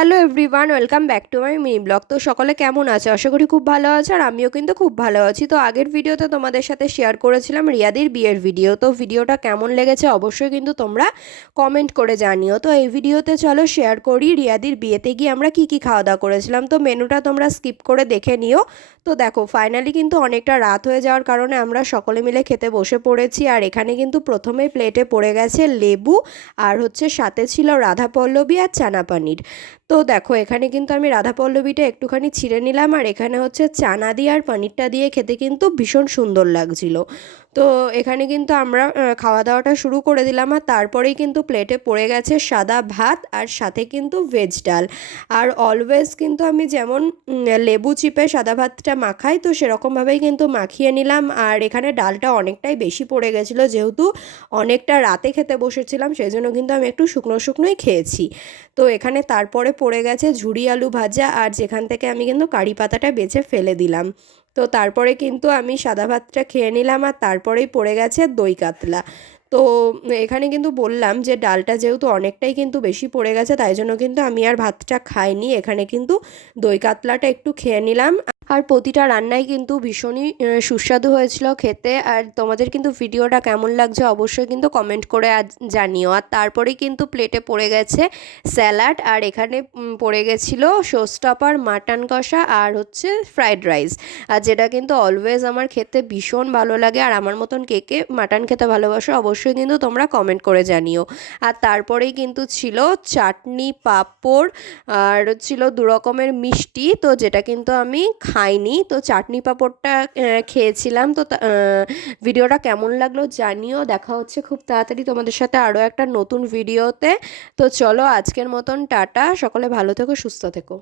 Hello everyone, welcome back to my mini blog. তো সকলে কেমন আছে? আশা করি খুব ভালো আছে, আর আমিও কিন্তু খুব ভালো আছি। তো আগের ভিডিওতে তোমাদের সাথে শেয়ার করেছিলাম রিয়াদির বিয়ের ভিডিও। তো ভিডিওটা কেমন লেগেছে অবশ্যই কিন্তু তোমরা কমেন্ট করে জানিও। তো এই ভিডিওতে চলো শেয়ার করি রিয়াদির বিয়েতে গিয়ে আমরা কি কি খাওয়া দাওয়া করেছিলাম। তো মেনুটা তোমরা স্কিপ করে দেখে নিও। তো দেখো, ফাইনালি কিন্তু অনেকটা রাত হয়ে যাওয়ার কারণে আমরা সকলে মিলে খেতে বসে পড়েছি। আর এখানে কিন্তু প্রথমেই প্লেটে পড়ে গেছে লেবু, আর হচ্ছে সাথে ছিল রাধা পল্লবী আর চানা পানির। তো দেখো, এখানে কিন্তু আমি রাধা পল্লবীটা একটুখানি ছিঁড়ে নিলাম, আর এখানে হচ্ছে চানা দিয়ে আর পনিরটা দিয়ে খেতে কিন্তু ভীষণ সুন্দর লাগছিল। তো এখানে কিন্তু আমরা খাওয়া দাওয়াটা শুরু করে দিলাম, আর তারপরেই কিন্তু প্লেটে পড়ে গেছে সাদা ভাত আর সাথে কিন্তু ভেজ ডাল। আর অলওয়েজ কিন্তু আমি যেমন লেবু চিপে সাদা ভাতটা মাখাই, তো সেরকমভাবেই কিন্তু মাখিয়ে নিলাম। আর এখানে ডালটা অনেকটাই বেশি পড়ে গেছিলো, যেহেতু অনেকটা রাতে খেতে বসেছিলাম, সেই জন্য কিন্তু আমি একটু শুকনো শুকনোই খেয়েছি। তো এখানে তারপরে পড়ে গেছে ঝুরি আলু ভাজা, আর যেখান থেকে আমি কিন্তু কারি পাতাটা বেছে ফেলে দিলাম। তো তারপরে কিন্তু আমি সাদা ভাতটা খেয়ে নিলাম, আর তারপরেই পড়ে গেছে দই কাতলা। তো এখানে কিন্তু বললাম যে ডালটা যেহেতু অনেকটাই কিন্তু বেশি পড়ে গেছে, তাই জন্য কিন্তু আমি আর ভাতটা খাইনি, এখানে কিন্তু দই কাতলাটা একটু খেয়ে নিলাম। আর প্রতিটা রান্নাই কিন্তু ভীষণই সুস্বাদু হয়েছিল খেতে। আর তোমাদের কিন্তু ভিডিওটা কেমন লাগছে অবশ্যই কিন্তু কমেন্ট করে জানিও। আর তারপরেই কিন্তু প্লেটে পড়ে গেছে স্যালাড, আর এখানে পড়ে গেছিলো শোস্টপার, মাটন কষা, আর হচ্ছে ফ্রাইড রাইস। আর যেটা কিন্তু অলওয়েজ আমার খেতে ভীষণ ভালো লাগে। আর আমার মতন কে কে মাটন খেতে ভালোবাসো অবশ্যই কিন্তু তোমরা কমেন্ট করে জানিও। আর তারপরেই কিন্তু ছিল চাটনি, পাঁপড়, আর ছিল দু রকমের মিষ্টি, তো যেটা কিন্তু আমি খাইনি। তো চাটনি পাঁপড়টা খেয়েছিলাম। তো ভিডিওটা কেমন লাগলো জানিও। দেখা হচ্ছে খুব তাড়াতাড়ি তোমাদের সাথে আরও একটা নতুন ভিডিওতে। তো চলো, আজকের মতন টাটা, সকলে ভালো থেকো, সুস্থ থেকো।